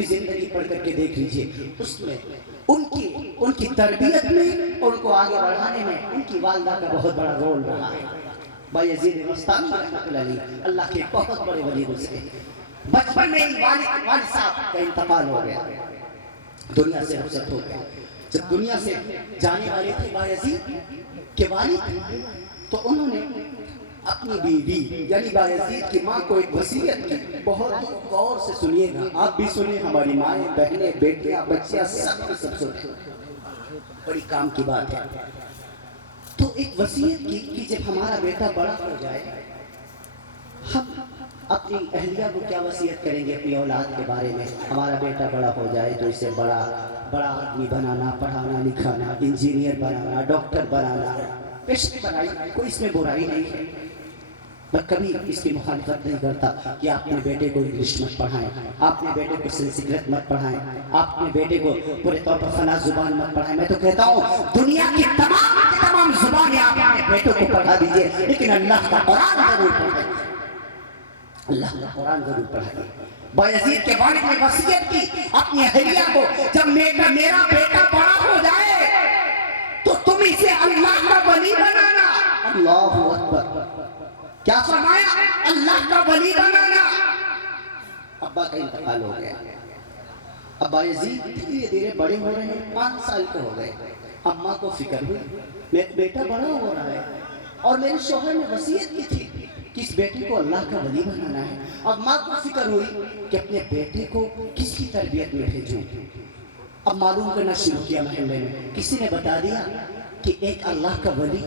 بھی زندگی پڑھ کر کے دیکھ لیجئے، اس میں ان کی تربیت میں اور ان کو آگے بڑھانے میں ان کی والدہ کا بہت بڑا رول رہا ہے۔ بایزید بستامی رحمۃ اللہ علیہ اللہ کے بہت بڑے ولی گزرے، بچپن میں ہی والد صاحب کا انتقال ہو گیا، دنیا سے رخصت ہو گئے۔ جب دنیا سے جانے والے تھے بایزید کے والد، تو انہوں نے اپنی بیوی یعنی بایزید کی ماں کو ایک وصیت کی، بہت غور سے سنیے گا، آپ بھی سنیں، ہماری مائیں، بہنیں، بیٹیاں، بچیاں سب سنیں، بڑی کام کی بات ہے۔ تو ایک وصیت کی کہ جب ہمارا بیٹا بڑا ہو جائے، ہم اپنی اہلیہ کو کیا وصیت کریں گے اپنی اولاد کے بارے میں؟ ہمارا بیٹا بڑا ہو جائے تو اسے بڑا آدمی بنانا، پڑھانا لکھانا، انجینئر بنانا، ڈاکٹر بنانا، پیشے بنائی، کوئی اس میں برائی نہیں ہے۔ میں کبھی اس کی مخالفت نہیں کرتا کہ آپ اپنے بیٹے کو انگلش مت پڑھائیں، آپ اپنے بیٹے کو سنسکرت مت پڑھائیں، آپ اپنے بیٹے کو پورے طور پر فلاں زبان مت پڑھائیں۔ میں تو کہتا ہوں دنیا کی تمام زبانیں آپ اپنے بیٹوں کو پڑھا دیجئے، لیکن اللہ کا قرآن ضرور پڑھائیں، اللہ کا قرآن ضرور پڑھائیں۔ بایزید کے والد نے وصیت کی اپنی اہلیہ کو، جب میرا بیٹا بڑا ہو جائے تو تم اسے اللہ کا ولی بنانا۔ اللہ اکبر، کیا فرمایا؟ اللہ کا ولی بنانا۔ ابا کا انتقال ہو گیا، اب بایزید دھیرے دھیرے بڑے ہو رہے ہیں، 5 سال کے ہو گئے۔ اماں کو فکر ہوئی میرا بیٹا بڑا ہو رہا ہے، اور میرے شوہر نے وصیت کی تھی کہ اس بیٹے کو اللہ کا ولی بنانا ہے۔ اب ماں کو فکر ہوئی کہ اپنے بیٹے کو کس کی تربیت میں بھیجوں۔ اب معلوم کرنا شروع کیا محلے میں، کسی نے بتا دیا کہ ایک اللہ کا ولی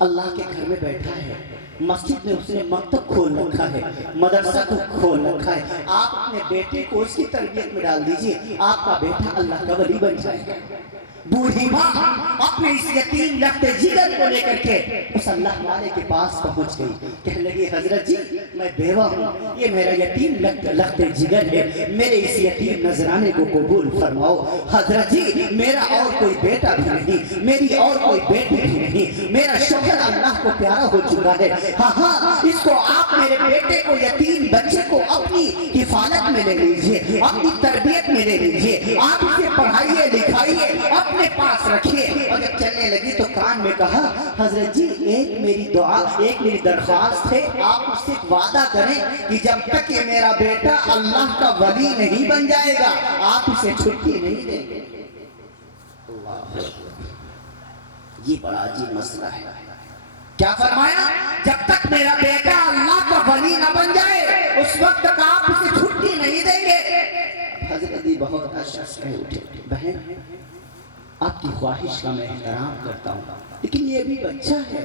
اللہ کے گھر میں بیٹھا ہے، مسجد میں اس نے مکتب کھول رکھا ہے، مدرسہ کو کھول رکھا ہے، آپ اپنے بیٹے کو اس کی تربیت میں ڈال دیجئے، آپ کا بیٹا اللہ کا ولی بن جائے گا۔ بوڑھی ماں اپنے اس یتیم لختے جگر کو لے کر کے اس اللہ والے کے پاس پہنچ گئی، کہنے لگی حضرت جی میں بیوہ ہوں، یہ میرا یتیم لختے جگر ہے، میرے اس یتیم نذرانے کو قبول فرماؤ۔ حضرت جی میرا اور کوئی بیٹا بھی نہیں، میری اور کوئی بیٹی بھی نہیں، میرا شوہر اللہ کو پیارا ہو چکا ہے، ہاں اس کو آپ میرے بیٹے کو یتیم بچے کو اپنی حفاظت میں لے لیجئے، اپنی تربیت میں لے لیجئے، آپ اسے پڑھائیے لکھائیے، اپنے پاس رکھیے۔ اور جب چلنے لگی تو کان میں کہا حضرت جی ایک میری دعا، ایک میری درخواست ہے، آپ اس سے وعدہ کریں کہ جب تک یہ میرا بیٹا اللہ کا ولی نہیں بن جائے گا آپ اسے چھٹی نہیں دیں گے۔ یہ بڑا عجیب مسئلہ ہے۔ کیا فرمایا؟ جب تک میرا بیٹا اللہ کا ولی نہ بن جائے اس وقت تک آپ اسے چھٹی نہیں دیں گے۔ حضرت علی بہت اشخاص کہے اٹھے، بہن آپ کی خواہش کا میں احترام کرتا ہوں، لیکن یہ بھی بچہ ہے،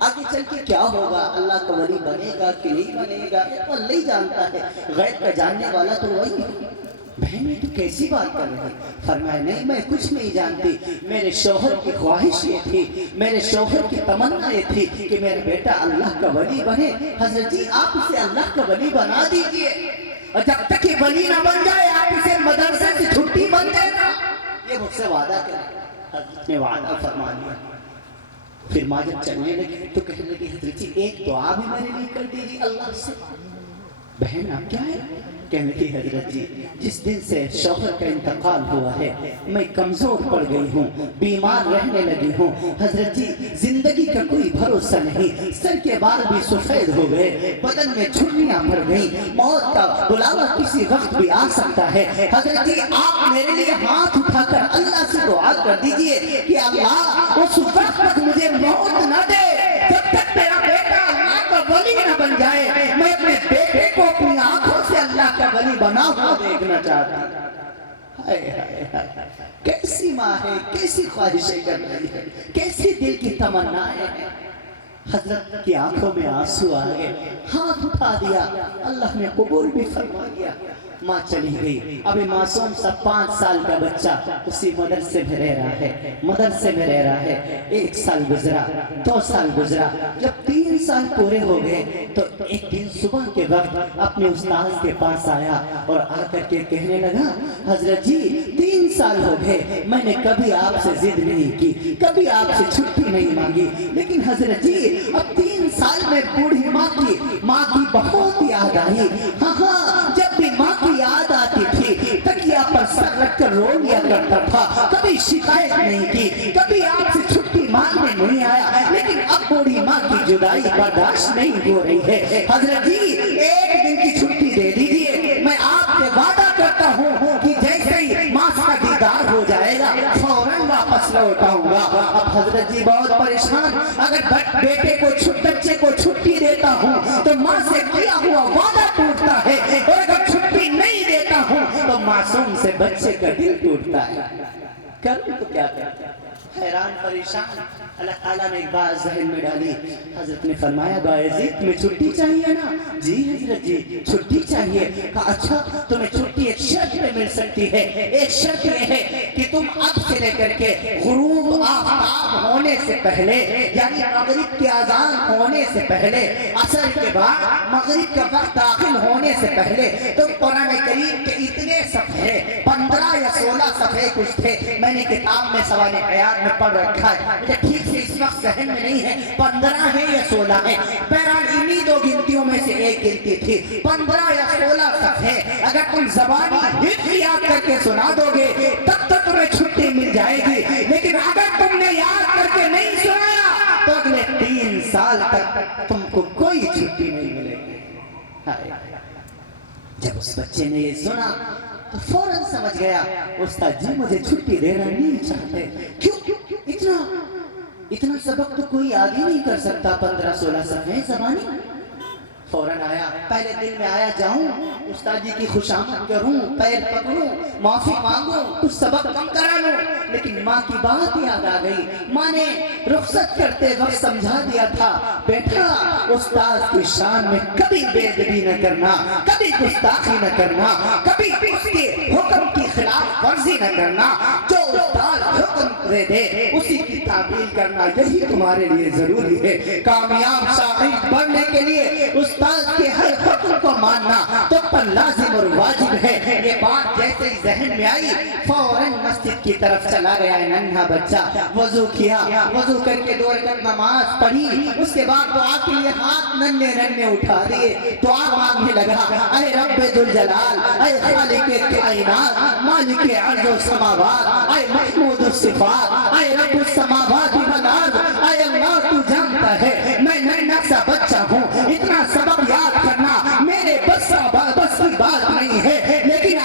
آگے چل کے کیا ہوگا، اللہ کا ولی بنے گا کہ نہیں بنے گا یہ تو اللہ ہی جانتا ہے، غیب کا جاننے والا تو وہی ہے۔ بہن یہ تو کیسی بات کر رہے ہیں؟ فرمایا نہیں میں کچھ نہیں جانتی، میرے شوہر کی خواہش یہ تھی، میرے شوہر کی تمنا یہ تھی کہ میرا بیٹا اللہ کا ولی بنے۔ حضرت جی آپ اسے اللہ کا ولی بنا دیجئے، اور جب تک یہ ولی نہ بن جائے آپ اسے مدرسے سے چھٹی بن دینا۔ یہ مجھ سے وعدہ کرے، حضرت نے وعدہ فرما لیا۔ پھر ماں جب چلنے لگی تو کہنے لگی حضرت جی ایک دعا بھی میرے لیے کر دیجیے اللہ سے۔ بہن آپ کیا ہے؟ کہنے لگی حضرت جی جس دن سے شوہر کا انتقال ہوا ہے میں کمزور پڑ گئی ہوں، بیمار رہنے لگی ہوں، حضرت جی زندگی کا کوئی بھروسہ نہیں، سر کے بال بھی سفید ہو گئے، بدن میں جھریاں پڑ گئیں، موت کا بلاوا کسی وقت بھی آ سکتا ہے۔ حضرت جی آپ میرے لیے ہاتھ اٹھا کر اللہ سے دعا کر دیجئے کہ اللہ اس وقت تک مجھے موت نہ دے جب تک میرا بیٹا اللہ کا ولی نہ بن جائے، میں اپنے بیٹے کو اپنی آنکھوں سے اللہ کا ولی بنا ہوا دیکھنا چاہتا ہوں۔ کیسی ماں ہے، کیسی خواہشیں کر رہی ہے، کیسی دل کی تمنائیں ہیں۔ حضرت کی آنکھوں میں آنسو آ گئے، ہاتھ اٹھا دیا، اللہ نے قبول بھی فرما دیا۔ ماں چلی گئی، ابھی معصوم سا 5 سال کا بچہ اسی مدرسے میں رہ رہا ہے، مدرسے میں رہ رہا ہے۔ 1 سال گزرا، 2 سال گزرا، جب 3 سال پورے ہو گئے تو ایک دن صبح کے وقت اپنے استاذ کے پاس آیا اور آ کر کے کہنے لگا حضرت جی 3 سال ہو گئے میں نے کبھی آپ سے ضد نہیں کی، کبھی آپ سے چھٹی نہیں مانگی، لیکن حضرت جی اب 3 سال میں بوڑھی ماں کی بہت یاد آئی۔ ہاں جب بھی ماں کی یاد آتی تھی शिकायत नहीं की, कभी आपसे छुट्टी मांगने नहीं आया, लेकिन अब बूढ़ी माँ की जुदाई बर्दाश्त नहीं हो रही है। हजरत जी एक दिन की छुट्टी दे दीजिए, मैं आपसे वादा करता हूँ कि जैसे ही माँ का दीदार हो जाएगा फौरन वापस लौट आऊंगा। अब हजरत जी बहुत परेशान, अगर बेटे को बच्चे को छुट्टी देता हूँ तो माँ से किया हुआ वादा टूटता है, और अगर छुट्टी नहीं देता हूँ तो मासूम से बच्चे का दिल टूटता है। करूँ तो क्या करता? हैरान परेशान अल्लाह ताला ने एक बात ज़हन में डाली। हजरत ने फरमाया बायजीद तुम्हें छुट्टी चाहिए ना? जी हजरत जी छुट्टी चाहिए। कहा अच्छा तुम्हें छुट्टी एक शर्त पे मिल सकती है, एक शर्त ये है कि तुम अब से लेकर के गुरूब आफ्ताब होने से पहले, यानी मगरिब की अज़ान होने से पहले, असर के बाद मगरिब का वक्त दाखिल होने से पहले तुम कुरान करीम के इतने सफ़े 15 या 16 सफ़े कुछ थे, मैंने किताब में सवाल हयात में पढ़ रखा है, मुझे ठीक से इस वक्त ज़हन में नहीं है 15 है या 16 है, बहरहाल इन्हीं दो गिनतियों में से एक गिनती थी। 15 या 16 सफ़े अगर तुम ज़बानी हिफ्ज़ याद करके सुना दोगे तब तो तुम्हें छुट्टी मिल जाएगी, लेकिन अगर तुमने याद करके नहीं सुनाया तो अगले 3 साल तक तुमको कोई छुट्टी नहीं मिलेगी। जब उस बच्चे ने ये सुना तो फौरन समझ गया उस्ताद जी मुझे छुट्टी देना नहीं चाहते। क्यों? इतना सबक तो कोई आगे नहीं कर सकता। 15-16 सफ़े ज़बानी। फौरन आया, पहले दिल में आया जाऊं उस्ताद जी की खुशामद करूं, पैर पकड़ूं, माफी मांगूं, कुछ सबक कम करा लूं, लेकिन माँ की बात याद आ गई। माँ ने रुखसत करते वक्त समझा दिया था बेटा उस्ताद की शान में कभी बेअदबी न करना, कभी गुस्ताखी न करना, कभी उसके हुक्म की खिलाफ वर्जी न करना, जो उस्ताद हुक्म दे उसी की तामील करना, यही तुम्हारे लिए जरूरी है। कामयाब शागिर्द बनने के लिए उस्ताद के हर हुक्म को मानना तो पर लाजिम और वाजिब है। ये बात जैसे ही जहन में आई फौरन मस्जिद की तरफ चला गया है नन्हा बच्चा। वजू किया, वजू करके 2 रकात नमाज पढ़ी, उसके बाद दुआ के लिए हाथ नन्हे नन्हे उठा दिए, दुआ मांगने लगा ऐ रब्बे जुल जलाल, ऐ खालिके कायनात, मालिके अर्ज़ व समावात, ऐ महमूदुस सिफात, ऐ रब्बुस समावात वल अर्ज़, ऐ अल्लाह तू जानता है मैं नन्हा सा बच्चा हूँ, इतना सबक याद करना मेरे बस की बात नहीं है, लेकिन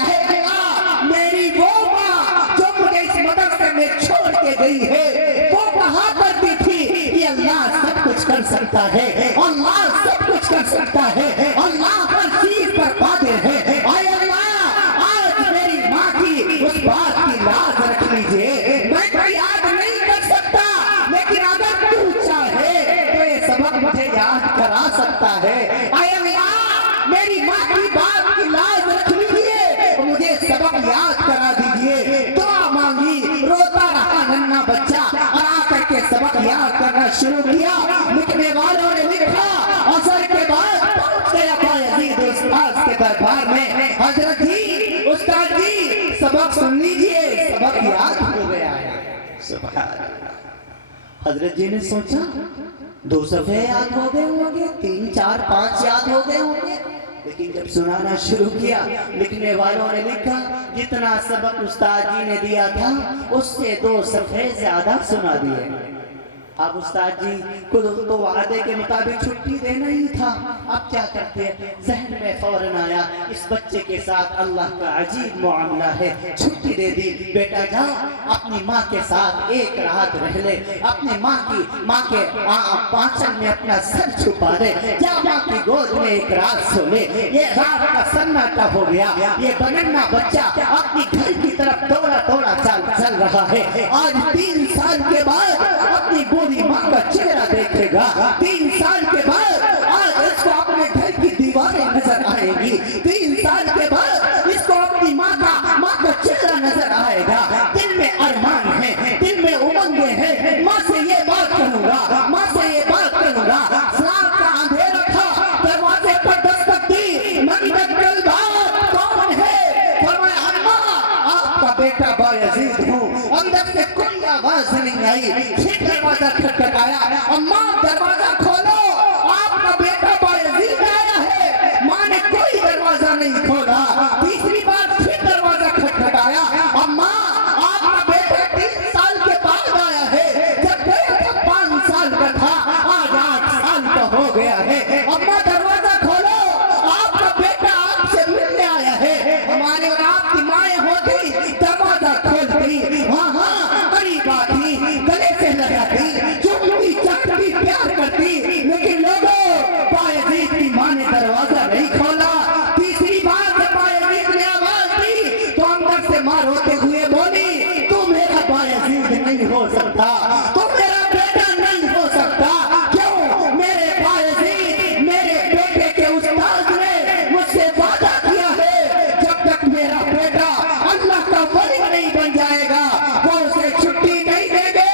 मेरी वो माँ जो मुझे इस मदरसे में छोड़ के गई है वो कहा करती थी कि अल्लाह सब कुछ कर सकता है, अल्लाह सब कुछ कर सकता है, अल्लाह हर चीज पर कादिर है। आए अल्लाह आज मेरी माँ की उस बात की लाज रख लीजिए। मैं तो याद नहीं कर सकता, लेकिन अगर तू चाहे तो ये सबक मुझे याद करा सकता है। आए अल्लाह मेरी माँ की बात की लाज रख लीजिए, मुझे सबक याद करा दीजिए। दुआ मांगी, रोता रहा नन्हा बच्चा और आकर के सबक याद करना शुरू किया। लिखने वालों ने लिखा असर के बाद पहुंच गया बायजीद उस्ताद के दरबार में। हजरत जी उस्ताद जी सबक सुन लीजिए, सबक याद हो गया है। सुभान अल्लाह। हजरत जी ने सोचा 2 सफ़े याद हो गए होंगे, 3, 4, 5 याद हो गए होंगे, लेकिन जब सुनाना शुरू किया लिखने वालों ने लिखा जितना सबक उस्ताद जी ने दिया था उससे 2 सफ़े ज्यादा सुना दिए। अब उस्ताद जी को तो वादे के मुताबिक छुट्टी देना ही था, अब क्या करते हैं? जहन में फौरन आया इस बच्चे के साथ अल्लाह का अजीब मुआमला है। छुट्टी दे दी, बेटा जा अपनी माँ के साथ एक रात रह ले, अपनी माँ के आंचल में अपना सर छुपा ले, जा माँ की गोद में एक रात सो ले। ये रात का सन्नाटा हो गया, ये बनन्ना बच्चा अपनी घर की तरफ दौड़ा चल रहा है। आज 3 साल के बाद अपनी बूढ़ी माँ का चेहरा देखेगा, 3 साल के बाद आज इसको अपने घर की दीवारें नजर आएगी, 3 साल के बाद इसको अपनी माँ का चेहरा नजर आएगा। दिल में अरमान है, दिल में उमंगे हैं, माँ से ये बात कहूँगा, माँ से ये बात कहूँगा। रात का अंधेरा था, दरवाजे पर दस्तक दी, मंदिर कल बात कौन है? फरमाया अम्मा आपका बेटा बायजीद हूँ। अंदर से कोई आवाज नहीं आई, फिर दरवाजा खटखटाया, अम्मा दरवाजा खोलो आपका बेटा बायजीद आया है। माँ ने कोई दरवाजा नहीं खोला, तीसरी बार फिर दरवाजा खटखटाया, अम्मा आपका बेटा 3 हमारे और आपकी माएँ होती, दरवाजा खोलती, वहाँ करीब आती, गले से लगाती, चुपती चाटती, प्यार करती। लेकिन लोगों, बायजीद की माँ ने दरवाजा नहीं खोला। तीसरी बार जब बायजीद ने आवाज दी तो अंदर से माँ रोते हुए बोली, तू मेरा बायजीद नहीं हो सकता, तू मेरा बेटा नहीं हो सकता। क्यों? मेरे बायजीद, मेरे बेटे के उस्ताद ने मुझसे वादा किया है, जब तक मेरा बेटा अल्लाह का वली नहीं बन जाएगा वो उसे छुट्टी नहीं देंगे।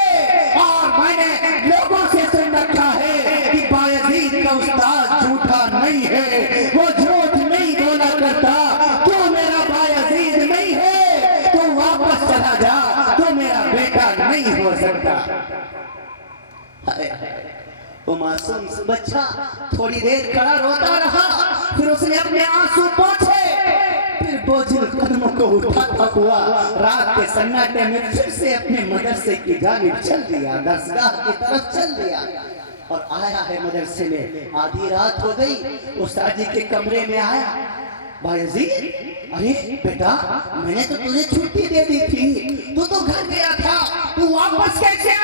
और मैंने लोगों से सुन रखा है कि बायजीद का उस्ताद झूठा नहीं है, वो झूठ नहीं बोला करता। तू मेरा बायजीद नहीं है, तू वापस चला जा, तू मेरा बेटा नहीं हो सकता। वो मासूम बच्चा थोड़ी देर खड़ा रोता रहा, फिर उसने अपने आंसू पोंछे, फिर बोझिल कदमों को उठाता हुआ रात के सन्नाटे में फिर से अपने मदरसे की जानिब चल दिया, दरसगाह की तरफ चल दिया। और आया है मदरसे में, आधी रात हो गई, उस्ताद जी के कमरे में आया। बायजीद, अरे बेटा, मैंने तो तुझे छुट्टी दे दी थी, तू तो घर गया था, तू वापस कैसे